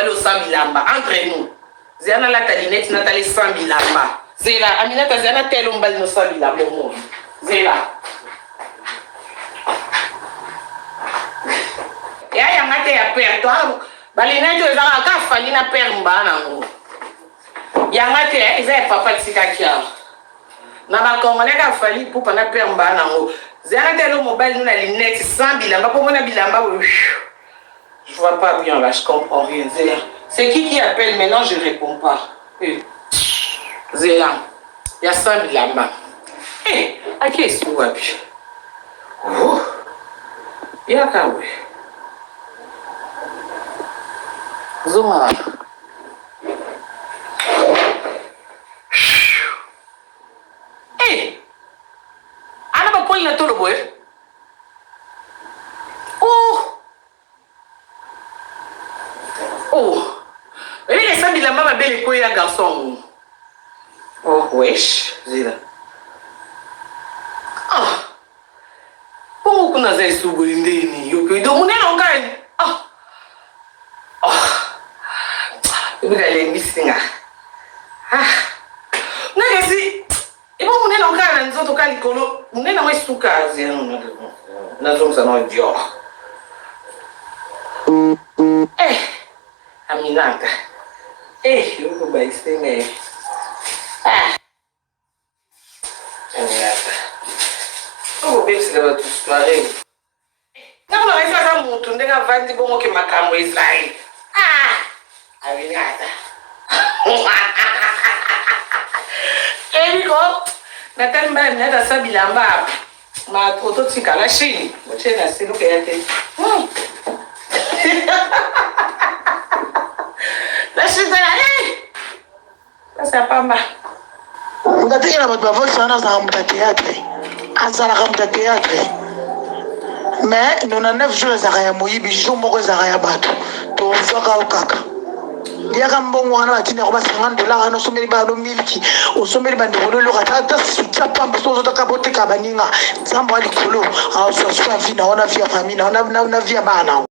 mobali au 100 bilamba entre nous. Zéana la talinette Nathalie 100 bilamba. Zéla Aminata Zéana tel mobali no 100 bilamba au monde. Zéla. Ya ngate ya père toi. Balina tu ezala ka fali na père mbana ngo. Ya ngate ezala papa tsika kia. Na ba congolais ka fali pour pana père mbana ngo. Zéana tel mobali no la linette 100 bilamba pour mona bilamba. Je vois pas bien là, je comprends rien. Zéla. C'est qui appelle maintenant, je réponds pas. Zéla. Il y a 100 bilamba. Eh, à qui est-ce que vous avez? Oh. Il y a qu'à oui. Zoma. Eh. Ana ba poli na tolo boy. Oh, et les 100 bilamba ma belle école à garçon. Oh, wesh, Zéla. Ah, pourquoi on a ça sous Bolindé? Yoko, donc on est en gagne. Ah, vous allez missing. Ah, non, mais si, et bon, on est en gagne, nous autres, Calicolo, on est dans les sous-cas, nous sommes ça dans le dior. Eh. Aminata. Eh, eu vou bem sem ah. Aminata. Eu vou ver se leva tudo história. Não, não, vai fazer muito. Não tem a vante bom que macambo Israel. Ah, Aminata. Eriko, Natal mbaya mnada sabi lamba. Ma toto tika la chini. Moche na silu ke yate. Ça pas mal. On a dit que notre voix sonne dans un théâtre. En ça, la théâtre. Mais nous avons 9 jours à rien mouiller, bijou moko à bateau. To soka au kaka. Dia kambongo wana batini ko ba $50 no someli ba no miliki. O someli ba ndolo lo kata sucha pamba so to kabote ka baninga. Nzambo ali kolo. A so so vina ona via famille, ona via bana.